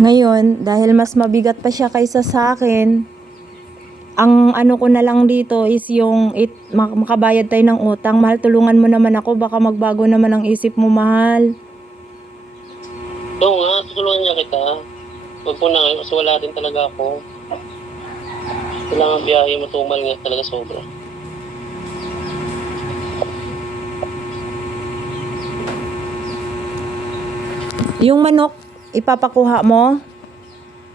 Ngayon, dahil mas mabigat pa siya kaysa sa akin, ang ano ko na lang dito is yung makabayad tayo ng utang. Mahal, tulungan mo naman ako. Baka magbago naman ang isip mo, mahal. Oo nga, tutulungan niya kita. Huwag mo na ngayon kasi wala din talaga ako. Kailangan biyahe, matumal nga talaga sobra. Yung manok, ipapakuha mo?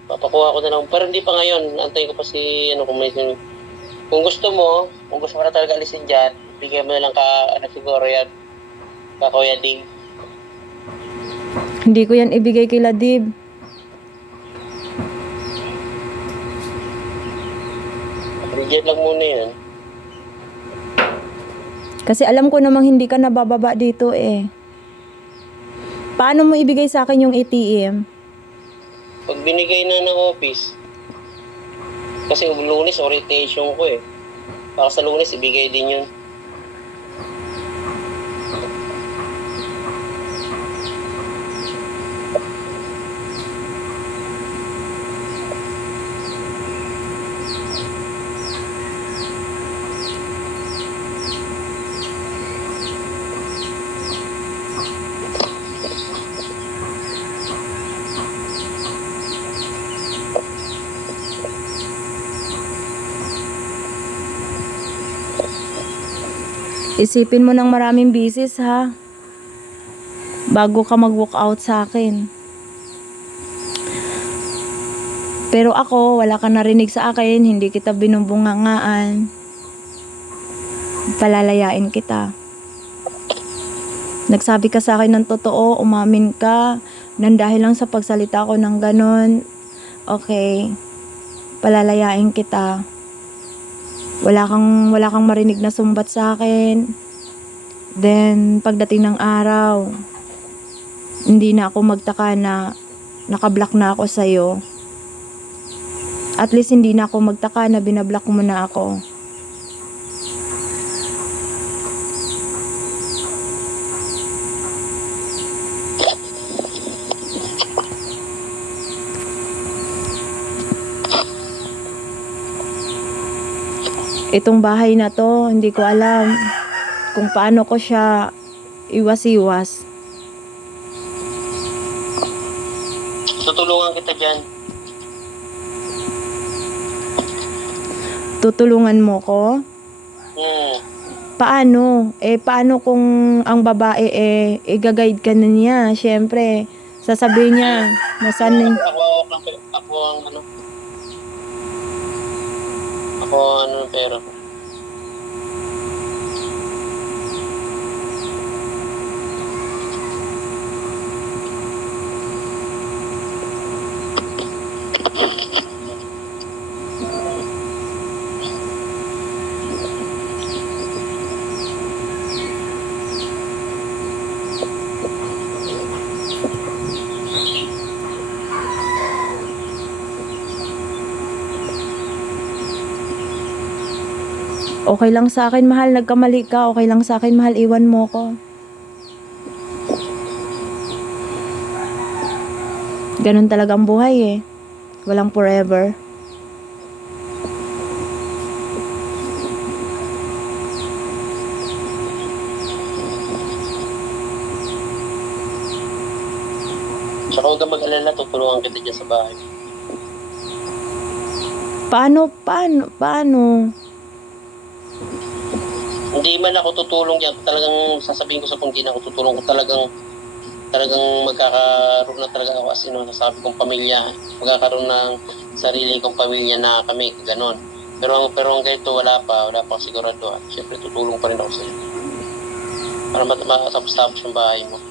Papakuha ko na lang. Pero hindi pa ngayon. Antayin ko pa si, kung gusto mo na talaga alisin dyan, bigyan mo na lang siguro yan, ka Kuya Ding. Hindi ko yan ibigay kay Ladib. Diyan lang muna yan. Kasi alam ko namang hindi ka nabababa dito eh. Paano mo ibigay sa akin yung ATM? Pag binigay na ng office, kasi Lunes orientation ko eh. Para sa Lunes, ibigay din yun. Isipin mo ng maraming bisis ha. Bago ka mag-walk out sa akin. Pero ako, wala ka narinig sa akin. Hindi kita binumbungangaan. Palalayain kita. Nagsabi ka sa akin ng totoo. Umamin ka. Nang dahil lang sa pagsalita ko ng ganon. Okay. Palalayain kita. Wala kang marinig na sumbat sa akin. Then, pagdating ng araw, hindi na ako magtaka na nakablock na ako sa'yo. At least hindi na ako magtaka na binablock mo na ako. Itong bahay na to, hindi ko alam kung paano ko siya iwas-iwas. Tutulungan kita dyan. Tutulungan mo ko? Paano? Paano kung ang babae i-guide ka na niya? Siyempre, sasabihin niya, nasaan Ako ng pera ko. Okay lang sa akin, mahal, nagkamali ka. Okay lang sa akin, mahal, iwan mo ko. Ganun talaga ang buhay eh. Walang forever. Tsaka huwag kang mag-alala, tutulungan kita dyan sa bahay. Paano? Hindi man ako tutulong dyan. Talagang sasabihin ko sa kung di na ako tutulong ko talagang magkakaroon na talaga ako as nasabi kong pamilya. Magkakaroon ng sarili kong pamilya na kami, ganon. Pero ang ganito wala pa sigurado. Siyempre tutulong pa rin ako sa iyo. Para matapos-tapos yung bahay mo.